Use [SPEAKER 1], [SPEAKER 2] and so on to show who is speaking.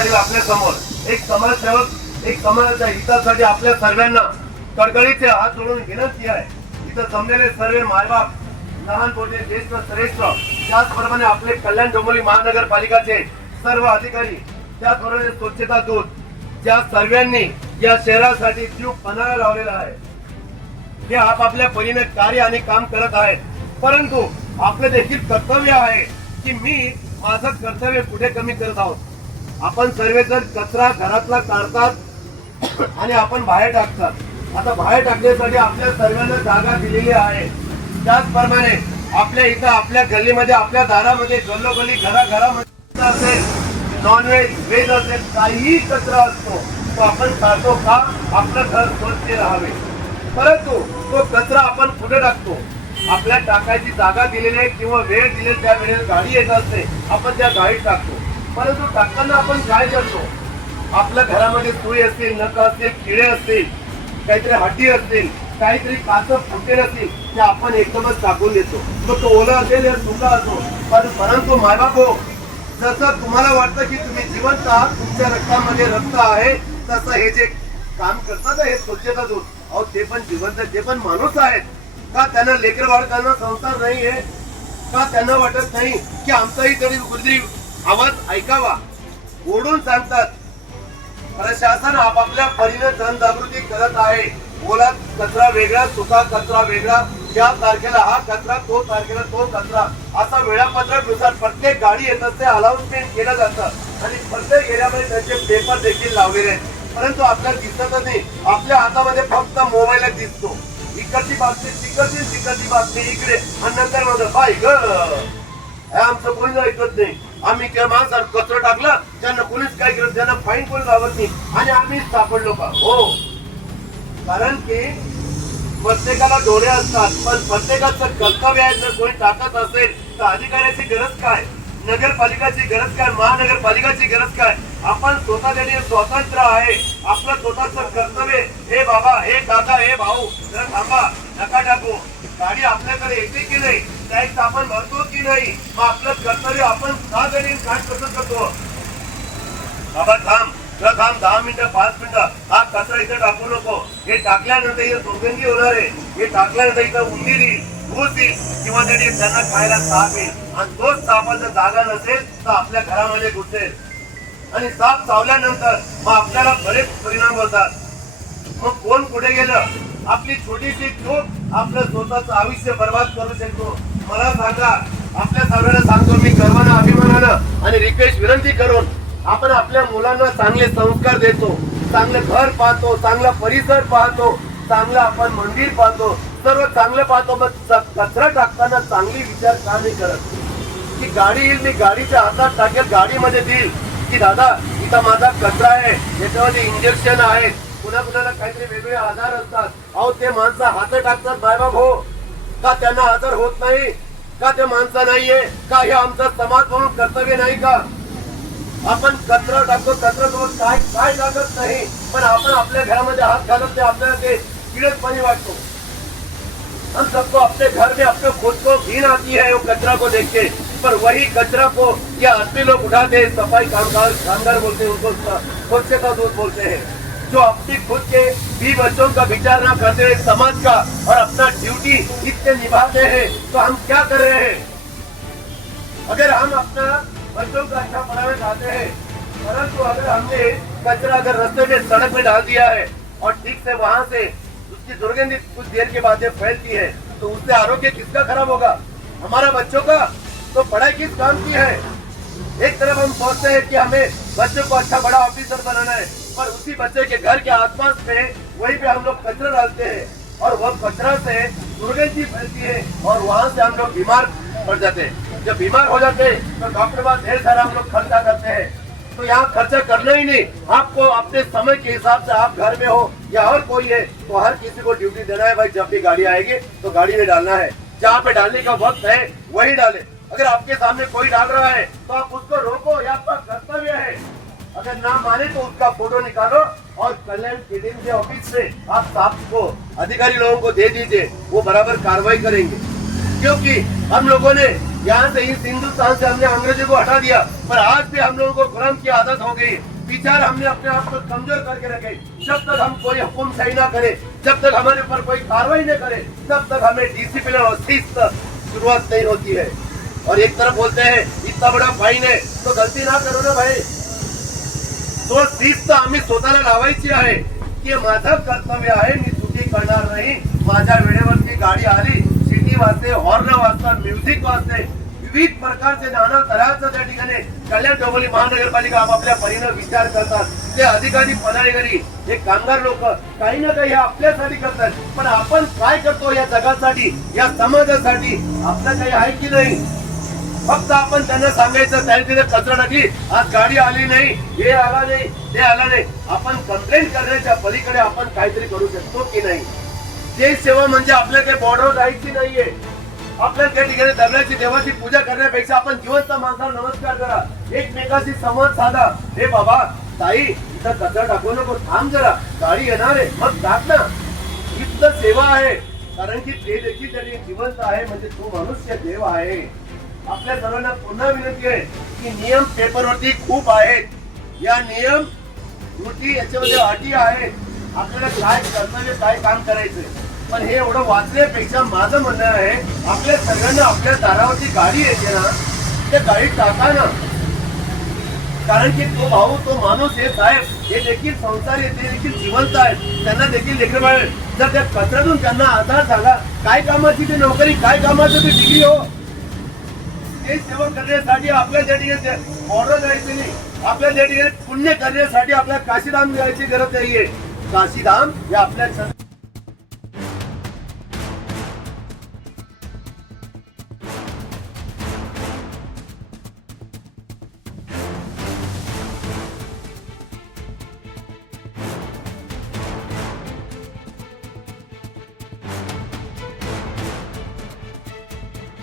[SPEAKER 1] पाटील आपल्यासमोर. एक समाजसेवक एक समाजाच्या हितासाठी आपल्या सर्वांना कडकडीचे हात जोडून विनंती आहे. इथं जमलेले सर्व मायबाप लहान मोठे ज्येष्ठ श्रेष्ठ त्याचप्रमाणे आपले कल्याण डोंबोली महानगरपालिकाचे सर्व अधिकारी त्याचप्रमाणे स्वच्छता दूत ज्या सर्वांनी या शहरासाठी जीव पणाला लावलेला आहे. हे आपापल्या परीने कार्य आणि काम करत आहेत. परंतु आपले देखील कर्तव्य आहे की मी माझं कर्तव्य कुठे कमी करत आहोत. आपण सर्वजण कचरा घरातला काढतात आणि आपण बाहेर टाकतात. आता बाहेर टाकण्यासाठी आपल्या सर्वांना जागा दिलेली आहे. त्याचप्रमाणे आपल्या इथं आपल्या गल्लीमध्ये आपल्या दारामध्ये गल्लोगल्ली घराघरामध्ये असेल नॉनव्हेज व्हेज असेल काहीही कचरा असतो तो आपण टाकतो का? आपलं घर स्वच्छ राहावे. परंतु तो कचरा आपण कुठे टाकतो? आपल्या टाकायची जागा दिलेली आहे किंवा वेळ दिलेली त्या वेळेला गाडी येत असते आपण त्या गाडीत टाकतो. परंतु टाकताना आपण काय करतो? आपल्या घरामध्ये सुई असतील नख असतील किडे असतील काहीतरी हड्डी असतील काहीतरी काच फुटेल असतील ते आपण एकदमच टाकून देतो. मग तो ओला असेल या सुका असो पण परंतु मायबाप हो जसं तुम्हाला वाटतं की तुम्ही जिवंत आहात तुमच्या रक्तामध्ये रक्त आहे तसं हे जे काम करतात हे स्वच्छता दूर अहो ते पण जिवंत ते पण माणूस आहेत. का त्यांना लेकर बाळकांना संसार नाही आहे? का त्यांना वाटत नाही की आमचाही तरी कुठेतरी आवाज ऐकावा. ओढून सांगतात प्रशासन आपापल्या परीने जनजागृती करत आहे. बोला कचरा वेगळा सुका कचरा वेगळा. या तारखेला हा कचरा तो तारखेला तो कचरा. असा वेळापत्रकनुसार प्रत्येक गाडी येत असते अनाउन्समेंट केलं जातं. आणि प्रत्येक एरियामध्ये त्याचे पेपर देखील लावलेले आहेत. परंतु आपल्याला दिसतच नाही. आपल्या हातामध्ये फक्त मोबाईलच दिसतो. इकडची बातमी तिकडची तिकडची बातमी इकडे. आणि नंतर माझं बाय ग. आमचं कोणी ऐकत नाही. आम्ही त्या माणसाला कचरा टाकला त्यांना कोणीच काय केलं त्यांना फाईन कोणी लावत नाही. आणि आम्ही सापडलो का? हो. कारण की प्रत्येकाला डोळे असतात पण प्रत्येकाचं कर्तव्य आहे जर कोणी टाकत असेल तर अधिकाऱ्याची गरज काय? नगरपालिकाची गरज काय? महानगरपालिकाची गरज काय? आपण स्वतः त्याने स्वतंत्र आहे. आपलं स्वतःच कर्तव्य हे बाबा हे दादा हे भाऊ जर थांबा नका टाकू. गाडी आपल्याकडे येते की नाही? टॅक्स आपण भरतो की नाही मग आपलं कर्तव्य आपण का तरी घाट कसं करतो? बाबा थांब. तुला थांब दहा मिनिटं पाच मिनिटं. हा कचरा इथं टाकू नको. हे टाकल्यानंतर इथं दुर्गंधी होणार आहे. हे टाकल्यानंतर इथं उंदीर येईल घुस येईल किंवा त्याने त्यांना खायला साप येईल. आणि तोच सापाचा जागा नसेल तर आपल्या घरामध्ये घुसेल. आणि साप चावल्यानंतर मग आपल्याला बरेच परिणाम होतात. मग कोण पुढे गेलं? आपली छोटीशी चूक आपलं स्वतःचं आयुष्य बर्बाद करू शकतो. मला सांगा आपल्या सर्वांना सांगतो मी गर्वानं अभिमानानं आणि रिक्वेस्ट विनंती करून आपण आपल्या मुलांना चांगले संस्कार देतो चांगलं घर पाहतो चांगला परिसर पाहतो चांगलं आपण मंदिर पाहतो सर्व चांगलं पाहतो मग कचरा टाकताना चांगली विचार का नाही करत? की गाडी येईल मी गाडीच्या हातात टाकेल गाडीमध्ये देईल की दादा इथं माझा कचरा आहे याच्यामध्ये इंजेक्शन आहे कुणा कुणाला काहीतरी वेगवेगळे आजार असतात. अहो ते माणसं हात टाकतात बायबा हो. का त्यांना आजार होत नाही? का ते माणसं नाहीये? का हे आमचा समाज म्हणून कर्तव्य नाही का? आपण कचरा टाकतो कचरा करून काय काय लागत नाही. पण आपण आपल्या घरामध्ये हात घालत ते आपल्याला ते किडच पाणी वाटतो. हम सबको अपने घर में अपने खुद को घीन आती है वो कचरा को देख के। पर वही कचरा को ये आदमी लोग उठाते हैं सफाई कामगार कामगार बोलते हैं उनको स्वच्छता दूत बोलते हैं। जो अपनी खुद के भी बच्चों का विचार ना करते हुए समाज का और अपना ड्यूटी इतने निभाते हैं तो हम क्या कर रहे हैं? अगर हम अपना बच्चों का अच्छा पढ़ाना चाहते हैं, परंतु अगर हमने कचरा अगर रस्ते में सड़क में डाल दिया है और ठीक से वहाँ से उसकी दुर्गंधी कुछ देर के बाद फैलती है तो उससे आरोग्य किसका खराब होगा? हमारा बच्चों का? तो पढ़ाई किस काम की है? एक तरफ़ हम सोचते हैं कि हमें बच्चों को अच्छा बड़ा ऑफिसर बनाना है पर उसी बच्चे के घर के आसपास में वहीं पे हम लोग कचरा डालते हैं और वह कचरा से दुर्गंधी फैलती है और वहाँ से हम लोग बीमार पड़ जाते हैं। जब बीमार हो जाते हैं तो डॉक्टर पास ढेर सारा हम लोग खर्चा करते हैं। तो यहाँ खर्चा करना ही नहीं, आपको अपने समय के हिसाब से आप घर में हो या और कोई है तो हर किसी को ड्यूटी देना है। भाई, जब भी गाड़ी आएगी तो गाड़ी में डालना है। जहाँ पे डालने का वक्त है, वही डाले। अगर आपके सामने कोई डाल रहा है तो आप उसको रोको यह आपका कर्तव्य है। अगर ना माने तो उसका फ़ोटो निकालो और कल्याण केडीएम के ऑफ़िस से आप साहब को, अधिकारी लोगों को दे दीजिए, वो बराबर कार्रवाई करेंगे। क्योंकि हम लोगों ने यहाँ से इस हिंदुस्तान से हमने अंग्रेज़ों को हटा दिया, पर आज भी हम लोगों को गुलाम की आदत हो गई। विचार हमने अपने आप को कमज़ोर करके रखे। जब तक हम कोई हुक्म सही ना करे, जब तक हमारे ऊपर कोई कार्रवाई न करे, तब तक हमें डिसिप्लिन और शिस्त शुरुआत नहीं होती है। और एक तरफ़ बोलते हैं, इतना बड़ा फाइन है तो गलती ना करो ना भाई। तो शिस्त आम्ही स्वतःला लावायची आहे की माझं कर्तव्य आहे मी चुकी करणार नाही. माझ्या वेळेवरती गाडी आली सिटी वाजते हॉर्न वाजतात म्युझिक वाजते. विविध प्रकारचे नाना तऱ्हाचं त्या ठिकाणी कल्याण डोंबोली महानगरपालिका आपापल्या परीनं विचार करतात. ते अधिकारी पदाधिकारी हे कामगार लोक काही ना काही हे आपल्यासाठी करतात. पण आपण काय करतो या जगासाठी या समाजासाठी? आपलं काही आहे की नाही? फक्त आपण त्यांना सांगायचं त्यांनी तिथे कचरा टाकली आज गाडी आली नाही हे आला नाही ते आला नाही. आपण कंप्लेंट करण्याच्या पलीकडे आपण काहीतरी करू शकतो की नाही? ते सेवा म्हणजे आपल्या काही बॉर्डर जायची नाहीये. आपल्याला त्या ठिकाणी दगडाची देवाची पूजा करण्यापेक्षा आपण जिवंत माणसाला नमस्कार करा. एकमेकाशी संवाद साधा. हे बाबा ताई इथं कचरा टाकू नको थांब जरा. गाडी येणार आहे मग टाक ना. इथं सेवा आहे. कारण की ते देखील तरी जिवंत आहे म्हणजे तो मनुष्य देव आहे. आपल्या सर्वांना पुन्हा विनंती आहे की नियम पेपरवरती खूप आहेत. या नियम कृती याच्यामध्ये अटी आहेत. आपल्याला काय कर्तव्य काय काम करायचंय. पण हे एवढं वाचण्यापेक्षा माझं म्हणणं आहे आपल्या सगळ्यांना आपल्या दारावरती गाडी येते ना त्या गाडीत टाका ना कारण की तो भाऊ तो माणूस हे साहेब हे देखील संसार येते देखील जिवंत आहेत. त्यांना देखील लेकर बाळ जर त्या कचऱ्यातून त्यांना आधार झाला काय कामाची ती नोकरी काय कामाची ते डिग्री हो? ते सेवा करण्यासाठी आपल्या त्या ठिकाणी बॉर्डर नाही आपल्या त्या ठिकाणी पुण्य करण्यासाठी आपल्या काशीधाम जायची गरज नाहीये. काशीधाम हे आपल्या